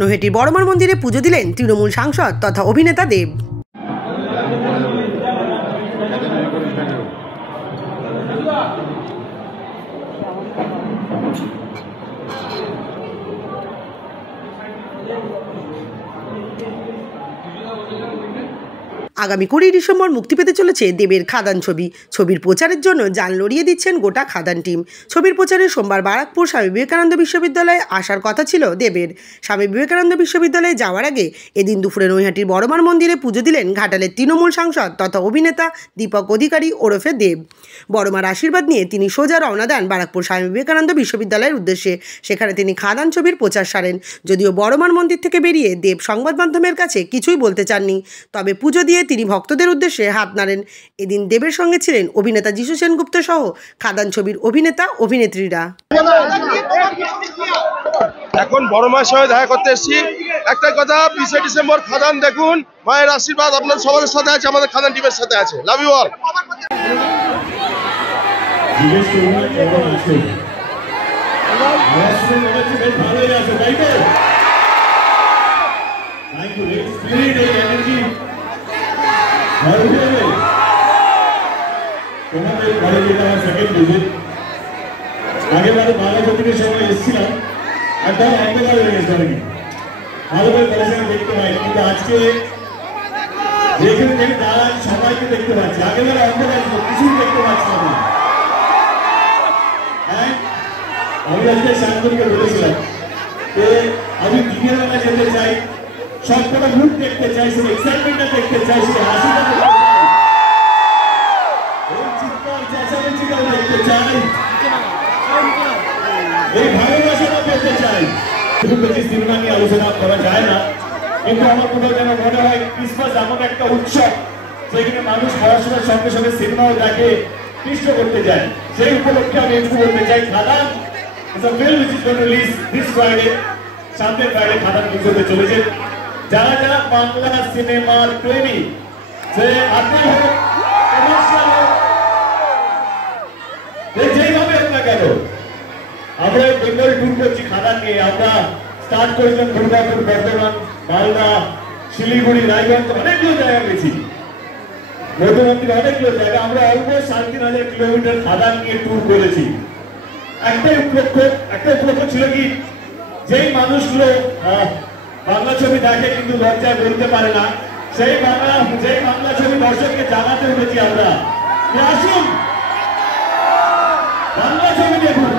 নৈহাটির বড়মার মন্দিরে পুজো দিলেন তৃণমূল সাংসদ তথা অভিনেতা দেব। আগামী 20 ডিসেম্বর মুক্তি পেতে চলেছে দেবের খাদান ছবি। ছবির প্রচারের জন্য যান লড়িয়ে দিচ্ছেন গোটা খাদান টিম। ছবির প্রচারে সোমবার বারাকপুর স্বামী বিবেকানন্দ বিশ্ববিদ্যালয়ে আসার কথা ছিল দেবের। স্বামী বিবেকানন্দ বিশ্ববিদ্যালয়ে যাওয়ার আগে এদিন দুপুরে নৈহাটির বড়মার মন্দিরে পুজো দিলেন ঘাটালের তৃণমূল সাংসদ তথা অভিনেতা দীপক অধিকারী ওরফে দেব। বড়মার আশীর্বাদ নিয়ে তিনি সোজা রওনা দেন বারাকপুর স্বামী বিবেকানন্দ বিশ্ববিদ্যালয়ের উদ্দেশ্যে। সেখানে তিনি খাদান ছবির প্রচার সারেন। যদিও বড়মার মন্দির থেকে বেরিয়ে দেব সংবাদ মাধ্যমের কাছে কিছুই বলতে চাননি, তবে পুজো দিয়ে তিনি ভক্তদের উদ্দেশ্যে হাত নাড়েন। এদিন দেবের সঙ্গে ছিলেন অভিনেতা যিশু সেনগুপ্ত সহ খাদান ছবির অভিনেতা অভিনেত্রীরা। এখন বড়মার সঙ্গে দেখা করতে এসেছি। একটা কথা, 20 ডিসেম্বর খাদান দেখুন। মায়ের আশীর্বাদ আপনার সবার সাথে আছে, আমাদের খাদান টিমের সাথে আছে। Love you all. তোমাদের কলেজে আমার সেকেন্ড ভিজিট। আগেবারে বাংলা চতুর্থের সময় এসেছিলাম, একদম অন্ধকার হয়ে গেছে আর কি, ভালো করে কলেজে দেখতে পাই, কিন্তু আজকে যেখানে থেকে দাঁড়ান সবাইকে দেখতে পাচ্ছি। আগেবারে অন্ধকার ছিল, কিছুই দেখতে পাচ্ছি না। আমি আজকে শান্তনকে বলেছিলাম যে আমি দিনের বেলা যেতে চাই, সবকটা মুখ দেখতে চাই, সেই এক্সাইটমেন্টটা দেখতে চাই, সেই হাসিটা দেখতে চাই, দেখতে চাই, এই ভালোবাসাটা পেতে চাই। খুব বেশি সিনেমা নিয়ে আলোচনা করা যায় না, কিন্তু আমার কোথাও যেন মনে হয় ক্রিসমাস এমন একটা উৎসব যেখানে মানুষ পড়াশোনার সঙ্গে সঙ্গে সিনেমাও দেখে, কৃষ্ণ করতে যায়। সেই উপলক্ষে আমি একটু বলতে চাই, খাদান is a film which is going to release this Friday, সামনের ফ্রাইডে খাদান রিলিজ হতে চলেছে। যারা যারা বাংলা সিনেমার প্রেমী, সে আপনি হোক, কমার্শিয়াল হোক, যেইভাবে হোক না কেন, আমরা বেঙ্গল ট্যুর করছি খাদান নিয়ে। আমরা স্টার্ট করেছিলাম দুর্গাপুর, বর্ধমান, মালদা, শিলিগুড়ি, রায়গঞ্জ, অনেকগুলো জায়গা গেছি, মধ্যমন্ত্রী অনেকগুলো জায়গা। আমরা অলমোস্ট 3,500 কিলোমিটার খাদান নিয়ে ট্যুর করেছি। একটাই উপলক্ষ ছিল কি, যেই মানুষগুলো বাংলা ছবি দেখে কিন্তু লজ্জায় বলতে পারে না, সেই বাংলা ছবি দর্শককে জানাতে উঠেছি আমরা, আসুন বাংলা ছবি দেখুন।